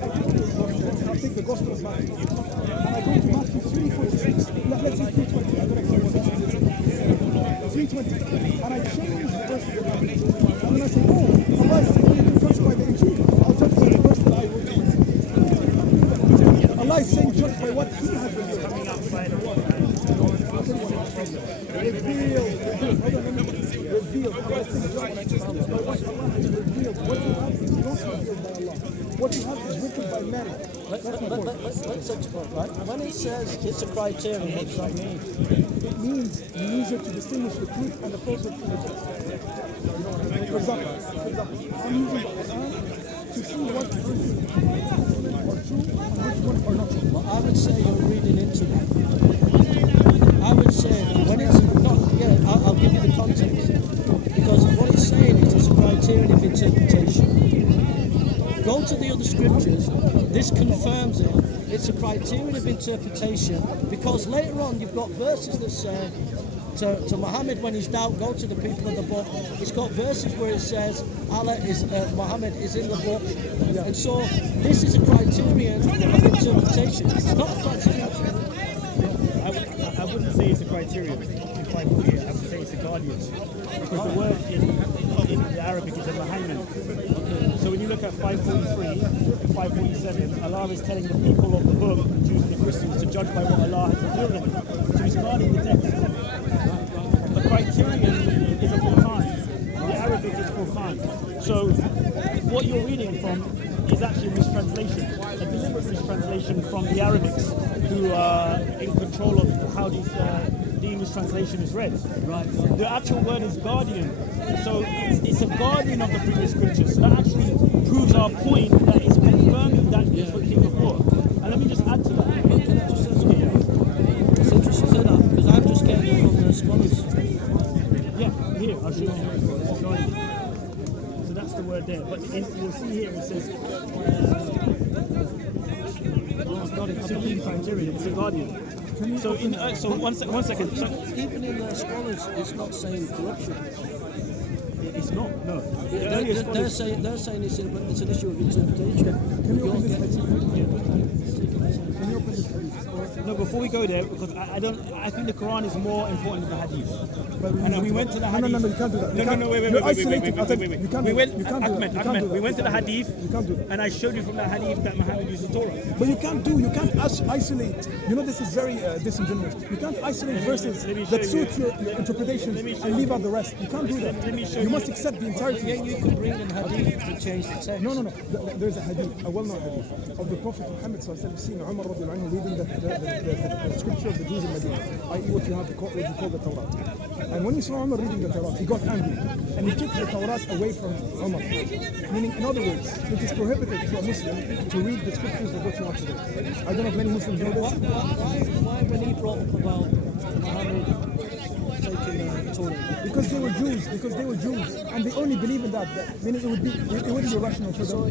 I'll take the Gospel of Matthew, and I go to Matthew 3:46. Let's say 3:20. I don't know 3:20, and I change the verse. And then I say, oh, Allah is saying you can judge by the Injil. I'll judge by the verse that I wrote to myself. Allah is saying judge by what He has revealed. Revealed. Allah is saying judge by what Allah has revealed. What you have is not revealed by Allah. What you have is written by men. Let's explore, right? When it says it's a criterion, what does that mean? It means you use it to distinguish the truth and the falsehood from the text. For example, I'm using the Quran to see what verses are true and which ones are not true. Well, I would say you're reading into that. I would say that when it's not, I'll give you the context. Because what it's saying is it's a criterion of interpretation. Go to the other scriptures, this confirms it. It's a criterion of interpretation because later on you've got verses that say to Muhammad when he's doubt, go to the people of the book. It's got verses where it says Muhammad is in the book. And so this is a criterion of interpretation. It's not a criterion. I wouldn't say it's a criterion in 548. I would say it's a guardian. Because the word in the Arabic is a Muhammad. So when you look at 543 and 547, Allah is telling the people of the book, the Jews and the Christians, to judge by what Allah has revealed in it. So he's guarding the text. The criterion is a Furqan. The Arabic is Furqan. So what you're reading from is actually a mistranslation, a deliberate mistranslation from the Arabics who are in control of how the English translation is read. Right. The actual word is guardian. So it's a guardian of the previous scriptures. So that actually proves our point that it's confirming that it's written before. And let me just add to that. Can I just ask you? It's interesting to say that because I'm just getting it from the scholars. Yeah, here, I'll show you. So that's the word there. But you'll see here it says it's a guardian. So one second. So, Even in the scholars, it's not saying corruption. it's not. No. They're saying it's an issue of interpretation. No, before we go there, because I think the Quran is more important than the Hadith. And we went to the Hadith. No, you can't do that. No, wait. You can't do that. Ahmed, we went to the Hadith, You can't do that. and I showed you from the Hadith that Muhammad used the Torah. But you can't isolate. You know, this is very disingenuous. You can't isolate verses that suit your interpretation and leave out the rest. You can't do that. You must accept the entirety. Yeah, you can bring in hadith to change the text. No. There's a hadith, a well-known hadith of the Prophet Muhammad sallallahu alaihi wasallam, seen Umar radiallahu anhu reading the scripture of the Jews in Medina, i.e. what you call the Torah. And when he saw Umar reading the Torah, he got angry and he took the Torah away from Umar. Meaning, in other words, it is prohibited for a Muslim to read the scriptures of what you want today. I don't know if many Muslims know this. Why when he brought up about Muhammad taking Torah? Because they were Jews, and they only believe in that. Meaning, it wouldn't be rational for them.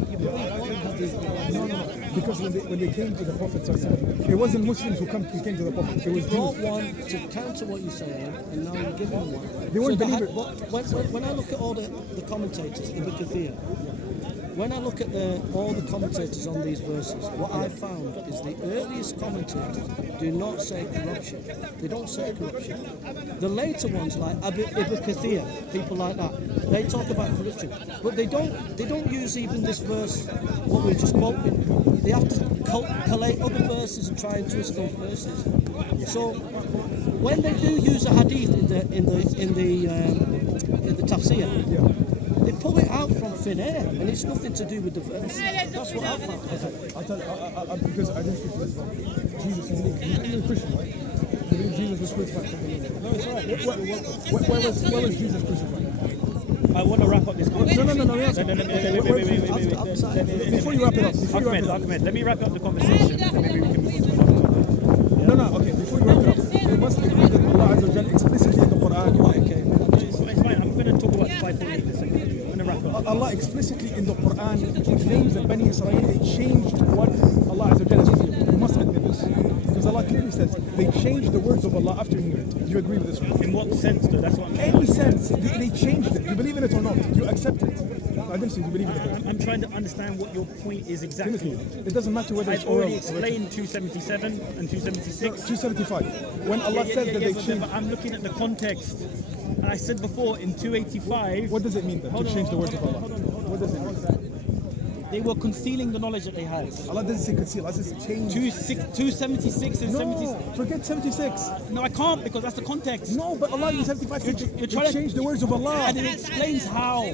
No. Because when they came to the Prophet, it wasn't Muslims who came to the Prophet. It was brought Jews. one to counter what you're saying, and now you're giving them one. They weren't believers. When I look at all the commentators, Ibn Kathir, when I look at all the commentators on these verses, what I found is the earliest commentators do not say corruption. They don't say corruption. The later ones, like Ibn Kathir, people like that, they talk about corruption, but they don't use even this verse, what we're just quoting. They have to collate other verses and try and twist those verses. So when they do use a hadith in the tafsir, they pull it out from thin air, and it's nothing to do with the verse. That's what I found. I'll tell you, because I didn't speak to Jesus. He's a Christian, right? You believe Jesus was crucified? No, it's all right. Where was Jesus crucified? I want to wrap up this conversation. No. Wait. Before you wrap it up. Ahmed, let me wrap up the conversation, and maybe we can move on to another topic. No. Okay. Before you wrap it up, we must agree that Allah Azza wa Jalla explicitly in the Quran. It's fine. I'm going to talk about 548 in a second. I'm going to wrap up. Allah explicitly in the Quran claims that Bani Israel, they changed what Allah Azza wa Jalla has revealed. We must admit this. Because Allah clearly says they changed the words of Allah after hearing it. Do you agree with this? In what sense, though? That's what I'm saying. Any sense, they changed it. You believe in it or not, you accept it. I didn't say you believe in it. I'm trying to understand what your point is exactly. Timothy, it doesn't matter whether it's I've oral already or written. explained 277 and 276. 275. When Allah says that they but changed. I'm looking at the context. And I said before in 285. What does it mean then, to change the words of Allah? What does it mean? They were concealing the knowledge that they had. Allah doesn't say conceal, Allah says change. 276 and 76. No, forget 76. No, I can't because that's the context. No, but Allah in 75 said You're you trying to- change the words of Allah. And it explains how.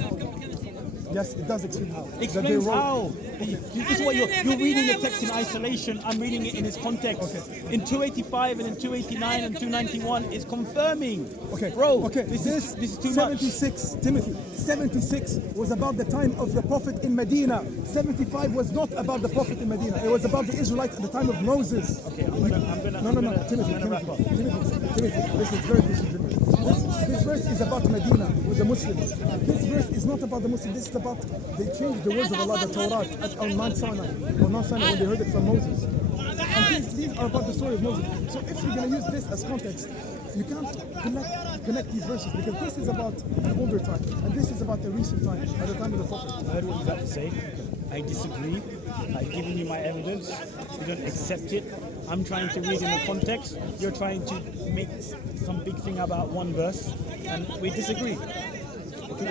Yes, it does explain how. That they Explains wrote- how. This is what you're reading the text in isolation. I'm reading it in its context. In 285 and in 289 and 291, it's confirming. Okay, Bro, okay. this is too much. 76, Timothy. 76 was about the time of the Prophet in Medina. 75 was not about the Prophet in Medina. It was about the Israelites at the time of Moses. Okay, I'm gonna. No, Timothy, this is very disingenuous. This verse is about Medina with the Muslims. This verse is not about the Muslims. This is about they changed the words of Allah, the Torah, on Mount Sinai, when they heard it from Moses. And these are about the story of Moses. So if you're going to use this as context, you can't connect these verses because this is about an older time and this is about the recent time, at the time of the Prophet. I heard what you had to say. I disagree. I've given you my evidence. You don't accept it. I'm trying to read in the context. You're trying to make some big thing about one verse, and we disagree. And